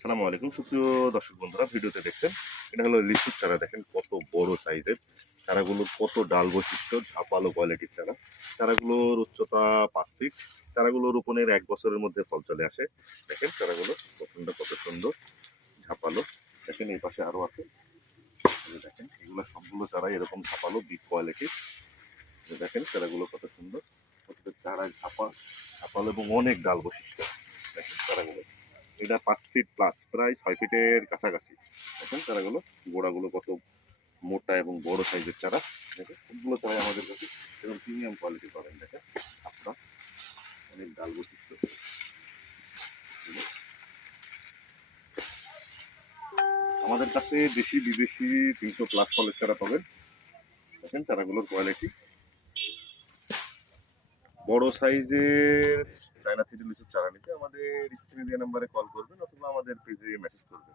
সালামু আলাইকুম সুপ্রিয় দর্শক বন্ধুরা, ভিডিওতে দেখছেন এটা হলো লিচুর চারা। দেখেন কত বড় সাইজের চারাগুলোর, কত ডাল বৈশিষ্ট্য, ঝাপালো কোয়ালিটির চারা। চারাগুলোর উচ্চতা 5 ফিট। চারাগুলো রোপণের 1 বছরের মধ্যে ফল চলে আসে। দেখেন চারাগুলো গঠনটা কত সুন্দর, ঝাপালো। দেখেন এই পাশে আরো আছে, দেখেন এগুলো সবগুলো চারা এরকম ঝাপালো, বিগ কোয়ালিটির। দেখেন চারাগুলো কত সুন্দর, প্রত্যেক চারা ঝাপালো এবং অনেক ডাল বৈশিষ্ট্য। দেখেন চারাগুলো, এটা 5 ফিট প্লাস, প্রায় 6 ফিটের কাছাকাছি। দেখেন চারাগুলো, গোড়াগুলো কত মোটা এবং বড় সাইজের চারা। দেখেন সবগুলো চারাই আমাদের কাছে এবং প্রিমিয়াম কোয়ালিটি পাবেন। দেখেন আপনার অনেক ডাল বৈশিষ্ট্য। আমাদের কাছে দেশি বিদেশি 300+ ফলের চারা পাবেন। দেখেন চারাগুলোর কোয়ালিটি বড় সাইজের। চায়না থেকে লিচুর চারা নিতে আমাদের স্ক্রিনে দেওয়া নাম্বারে কল করবেন অথবা আমাদের পেজে মেসেজ করবেন।